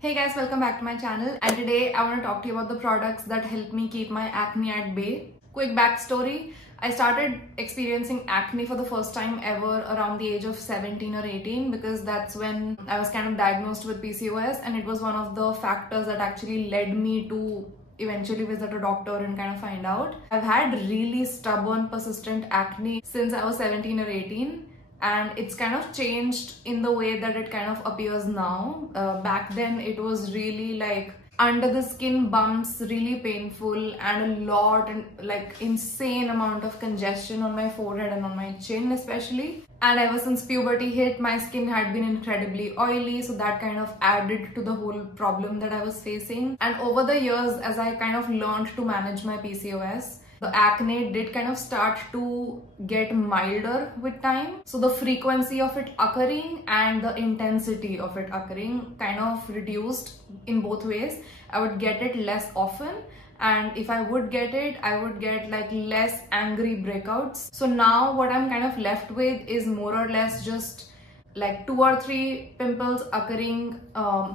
Hey guys, welcome back to my channel, and today I want to talk to you about the products that help me keep my acne at bay. Quick backstory: I started experiencing acne for the first time ever around the age of 17 or 18 because that's when I was kind of diagnosed with PCOS, and it was one of the factors that actually led me to eventually visit a doctor and kind of find out. I've had really stubborn, persistent acne since I was 17 or 18. And it's kind of changed in the way that it kind of appears now. Back then it was really like under the skin bumps, really painful, and a lot and like insane amount of congestion on my forehead and on my chin especially. And ever since puberty hit, my skin had been incredibly oily, so that kind of added to the whole problem that I was facing. And over the years, as I kind of learned to manage my PCOS, the acne did kind of start to get milder with time. So the frequency of it occurring and the intensity of it occurring kind of reduced in both ways. I would get it less often, and if I would get it, I would get like less angry breakouts. So now what I'm kind of left with is more or less just like 2 or 3 pimples occurring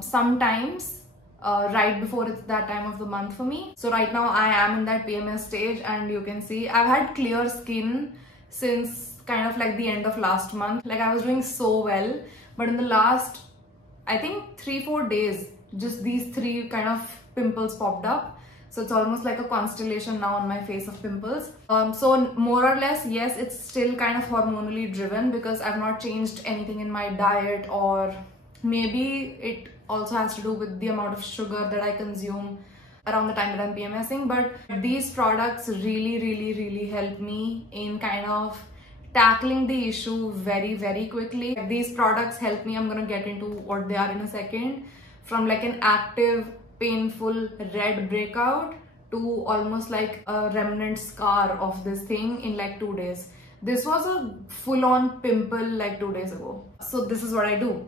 sometimes right before it's that time of the month for me. So right now I am in that PMS stage, and you can see I've had clear skin since kind of like the end of last month. Like I was doing so well, but in the last I think 3-4 days, just these 3 kind of pimples popped up. So it's almost like a constellation now on my face of pimples. So more or less, yes, it's still kind of hormonally driven because I've not changed anything in my diet, or maybe it also has to do with the amount of sugar that I consume around the time that I'm PMSing. But these products really help me in kind of tackling the issue very quickly. These products help me, I'm gonna get into what they are in a second, from like an active painful red breakout to almost like a remnant scar of this thing in like 2 days. This was a full-on pimple like 2 days ago. So this is what I do.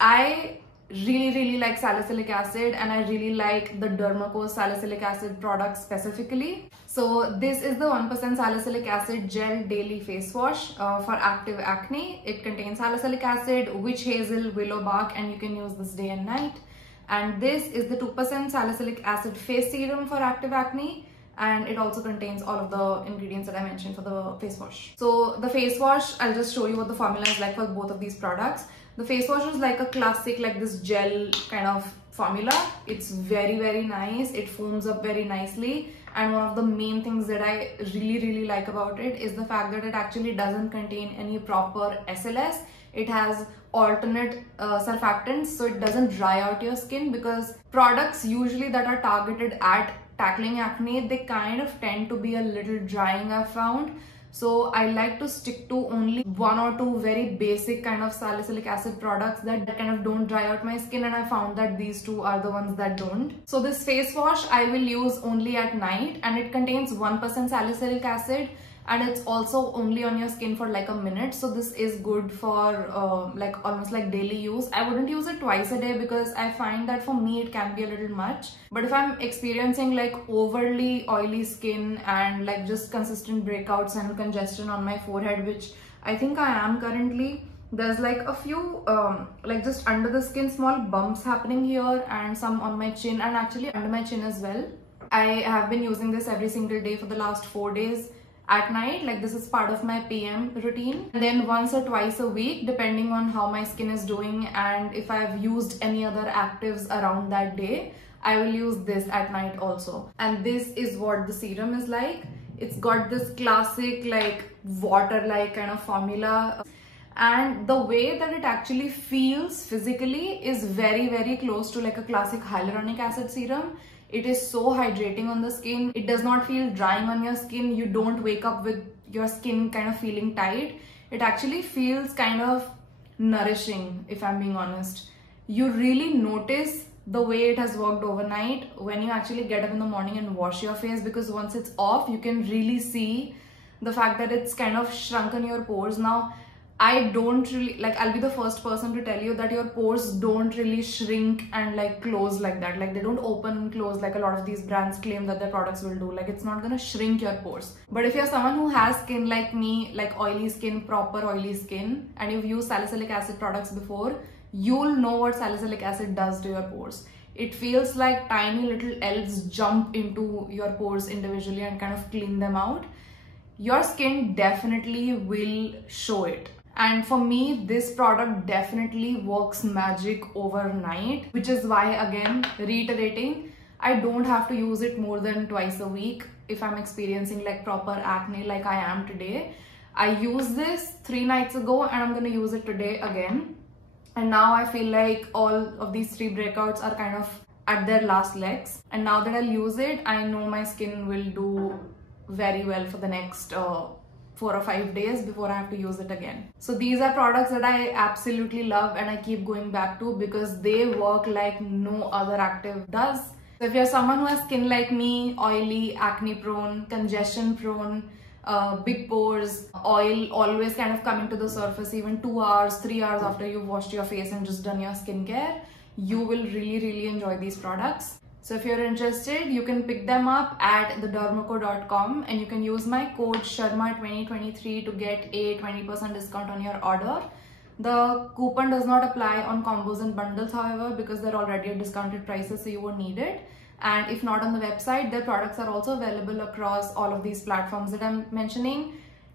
I really like salicylic acid, and I really like the Dermaco salicylic acid product specifically. So this is the 1% salicylic acid gel daily face wash for active acne. It contains salicylic acid, witch hazel, willow bark, and you can use this day and night. And this is the 2% salicylic acid face serum for active acne, and it also contains all of the ingredients that I mentioned for the face wash. So the face wash, I'll just show you what the formula is like for both of these products. The face wash is like a classic, like this gel kind of formula. It's very nice. It foams up very nicely, and one of the main things that I really like about it is the fact that it actually doesn't contain any proper SLS. It has alternate surfactants, so it doesn't dry out your skin, because products usually that are targeted at tackling acne, they kind of tend to be a little drying, I've found. So I like to stick to only 1 or 2 very basic kind of salicylic acid products that kind of don't dry out my skin, and I found that these 2 are the ones that don't. So this face wash I will use only at night, and it contains 1% salicylic acid, and it's also only on your skin for like a minute. So this is good for like almost like daily use. I wouldn't use it twice a day because I find that for me it can be a little much. But if I'm experiencing like overly oily skin and like just consistent breakouts and congestion on my forehead, which I think I am currently, there's like a few like just under the skin small bumps happening here, and some on my chin, and actually under my chin as well. I have been using this every single day for the last 4 days at night. Like this is part of my PM routine, and then once or twice a week, depending on how my skin is doing and if I've used any other actives around that day, I will use this at night also. And this is what the serum is like. It's got this classic like water-like kind of formula, and the way that it actually feels physically is very close to like a classic hyaluronic acid serum. It is so hydrating on the skin. It does not feel drying on your skin. You don't wake up with your skin kind of feeling tight. It actually feels kind of nourishing, if I'm being honest. You really notice the way it has worked overnight when you actually get up in the morning and wash your face, because once it's off, you can really see the fact that it's kind of shrunken your pores. Now, I don't really, like, I'll be the first person to tell you that your pores don't really shrink and like close like that. Like they don't open and close like a lot of these brands claim that their products will do. Like it's not gonna shrink your pores. But if you're someone who has skin like me, like oily skin, proper oily skin, and you've used salicylic acid products before, you'll know what salicylic acid does to your pores. It feels like tiny little elves jump into your pores individually and kind of clean them out. Your skin definitely will show it. And for me, this product definitely works magic overnight, which is why, again, reiterating, I don't have to use it more than twice a week if I'm experiencing like proper acne like I am today. I used this 3 nights ago and I'm gonna use it today again. And now I feel like all of these 3 breakouts are kind of at their last legs. And now that I'll use it, I know my skin will do very well for the next 4 or 5 days before I have to use it again. So these are products that I absolutely love and I keep going back to because they work like no other active does. So if you're someone who has skin like me, oily, acne prone, congestion prone, big pores, oil always kind of coming to the surface even 2 hours, 3 hours after you've washed your face and just done your skincare, you will really enjoy these products. So if you're interested, you can pick them up at thedermaco.com and you can use my code SHARMA2023 to get a 20% discount on your order. The coupon does not apply on combos and bundles, however, because they're already at discounted prices, so you won't need it. And if not on the website, their products are also available across all of these platforms that I'm mentioning: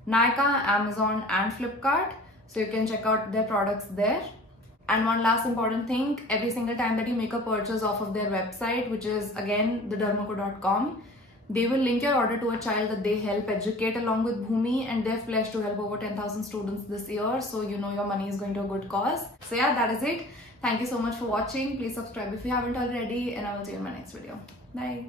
Nykaa, Amazon and Flipkart. So you can check out their products there. And one last important thing, every single time that you make a purchase off of their website, which is again thedermaco.com, they will link your order to a child that they help educate along with Bhumi, and they've pledged to help over 10,000 students this year. So you know your money is going to a good cause. So yeah, that is it. Thank you so much for watching. Please subscribe if you haven't already, and I will see you in my next video. Bye.